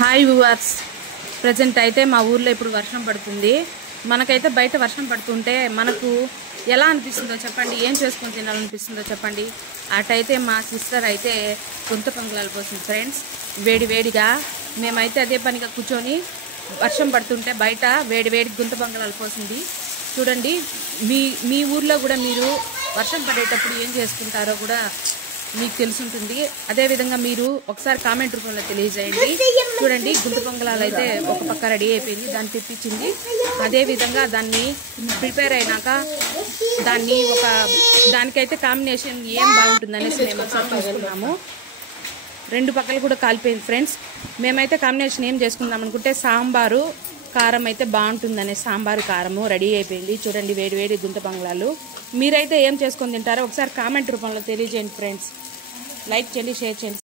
Hi viewers, present అయితే మా ఊర్లో ఇప్పుడు వర్షం పడుతుంది. మనకైతే బయట వర్షం పడుతుంటే మనకు ఎలా అనిపిస్తుందో చెప్పండి, ఏం చేసుకొని తినాలనిపిస్తుందో చెప్పండి. అటైతే మా సిస్టర్ అయితే గుంత పొంగలాలు పోసింది ఫ్రెండ్స్, వేడి వేడిగా. మేమైతే అదే పనిగా కూర్చొని వర్షం పడుతుంటే బయట వేడి వేడి గుంత పొంగలాలు పోసింది. చూడండి, మీ ఊర్లో కూడా మీరు వర్షం పడేటప్పుడు ఏం చేసుకుంటారో కూడా మీకు తెలుసుంటుంది. అదేవిధంగా మీరు ఒకసారి కామెంట్ రూపంలో తెలియజేయండి. చూడండి, గుంత పొంగలాలు అయితే ఒక పక్క రెడీ అయిపోయింది, దాన్ని తెప్పించింది. అదేవిధంగా దాన్ని ప్రిపేర్ అయినాక దానికైతే కాంబినేషన్ ఏం బాగుంటుందనేసి మేము ఒకసారి చూసుకున్నాము. రెండు పక్కలు కూడా కాలిపోయింది ఫ్రెండ్స్. మేమైతే కాంబినేషన్ ఏం చేసుకుందాం అనుకుంటే సాంబారు కారం అయితే బాగుంటుందనే సాంబారు కారము రెడీ అయిపోయింది. చూడండి, వేడి వేడి గుంత పొంగలాలు. మీరైతే ఏం చేసుకొని తింటారో ఒకసారి కామెంట్ రూపంలో తెలియజేయండి ఫ్రెండ్స్. లైక్ చేయండి, షేర్ చేయండి.